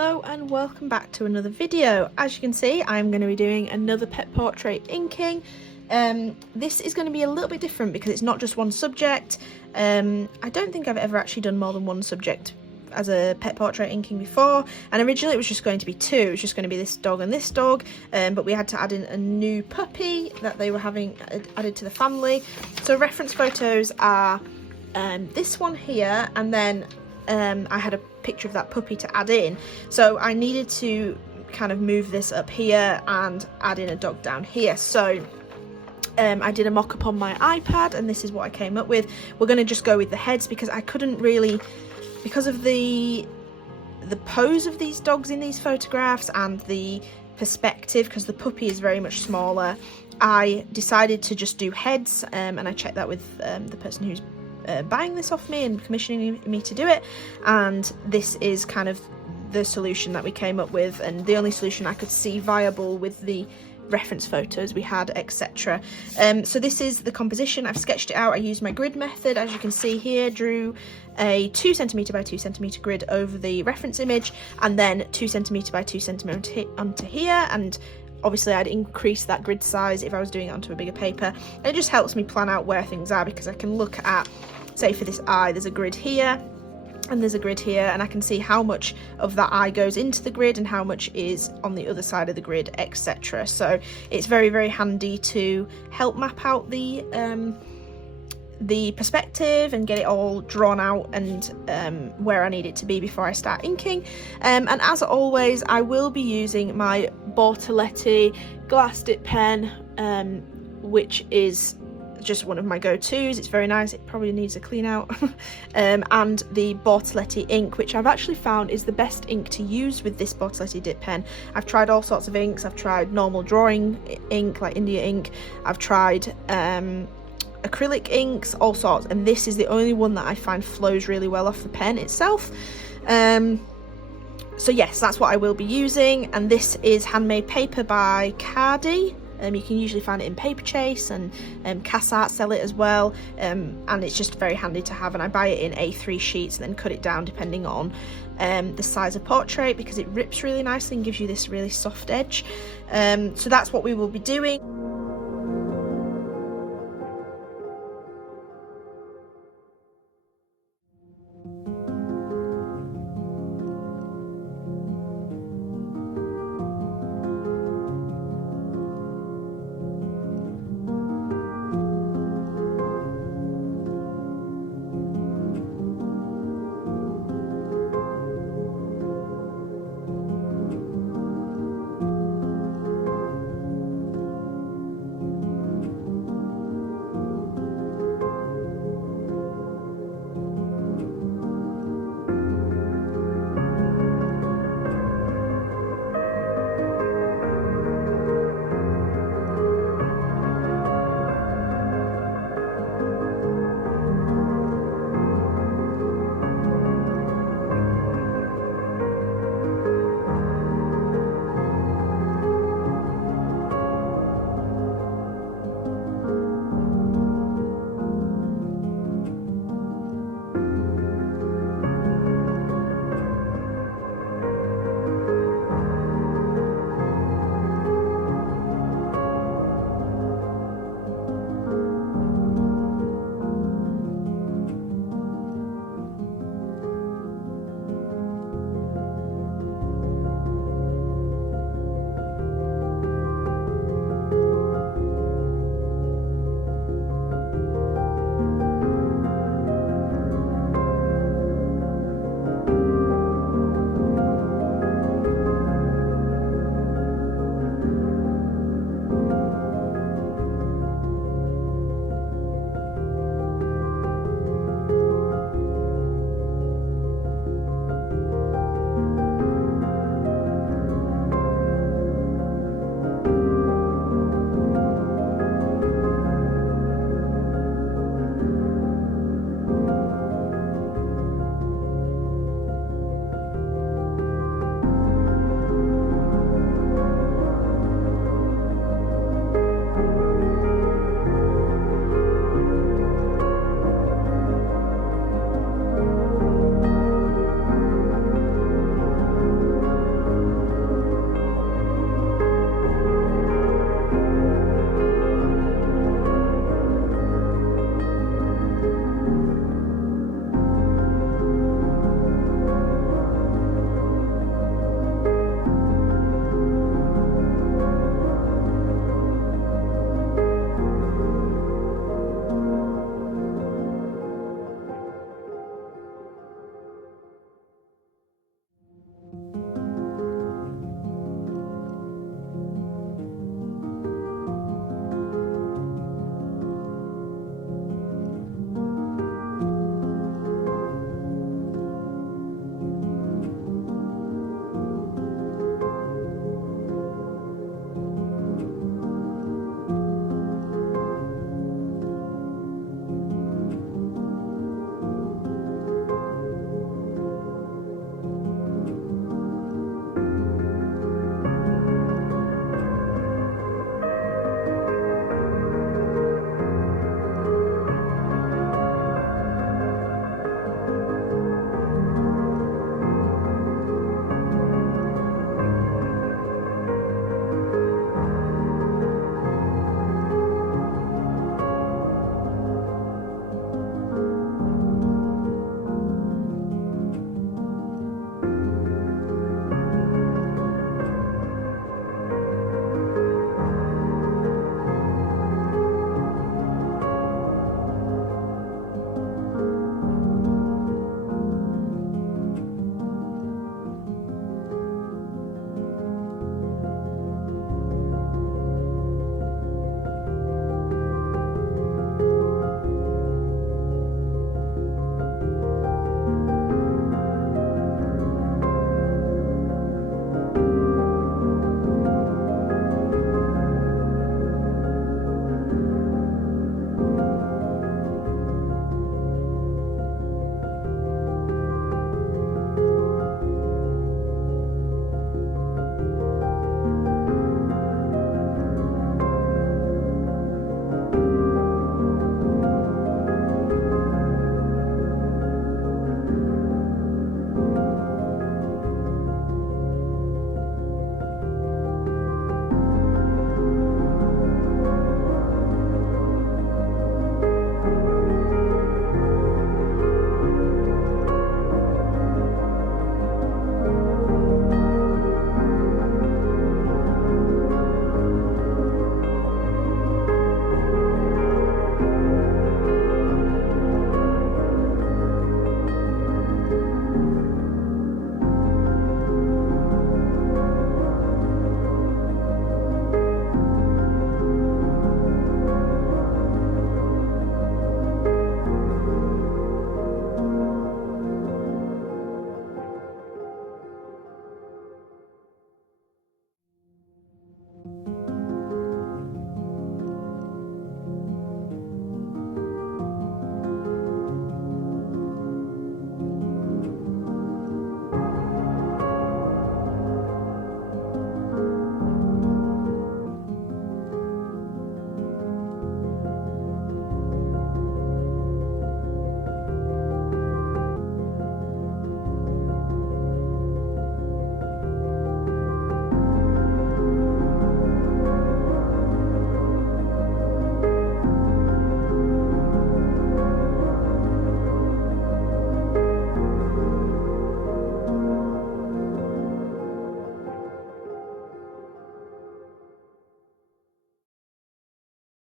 Hello and welcome back to another video. As you can see, I'm going to be doing another pet portrait inking. This is going to be a little bit different because it's not just one subject. I don't think I've ever actually done more than one subject as a pet portrait inking before, and originally it was just going to be two. It was just going to be this dog and this dog, but we had to add in a new puppy that they were having added to the family. So reference photos are this one here, and then I had a picture of that puppy to add in, so I needed to kind of move this up here and add in a dog down here. So I did a mock-up on my iPad and this is what I came up with. We're going to just go with the heads because I couldn't really, because of the pose of these dogs in these photographs and the perspective, because the puppy is very much smaller, I decided to just do heads, and I checked that with the person who's buying this off me and commissioning me to do it, and this is kind of the solution that we came up with, and the only solution I could see viable with the reference photos we had, etc. So this is the composition. I've sketched it out. I used my grid method, as you can see here, drew a 2cm by 2cm grid over the reference image, and then 2cm by 2cm onto here, and obviously I'd increase that grid size if I was doing it onto a bigger paper. And it just helps me plan out where things are, because I can look at, say for this eye, there's a grid here and there's a grid here, and I can see how much of that eye goes into the grid and how much is on the other side of the grid, etc. So it's very, very handy to help map out the perspective and get it all drawn out and where I need it to be before I start inking. And as always, I will be using my Yetee glass dip pen, which is just one of my go-tos. It's very nice. It probably needs a clean out. And the Yetee ink, which I've actually found is the best ink to use with this Yetee dip pen. I've tried all sorts of inks. I've tried normal drawing ink like India ink. I've tried acrylic inks, all sorts, and this is the only one that I find flows really well off the pen itself. So yes, that's what I will be using, and this is handmade paper by Cardi. You can usually find it in Paper Chase, and Cassart sell it as well, and it's just very handy to have, and I buy it in A3 sheets and then cut it down depending on the size of portrait, because it rips really nicely and gives you this really soft edge. So that's what we will be doing.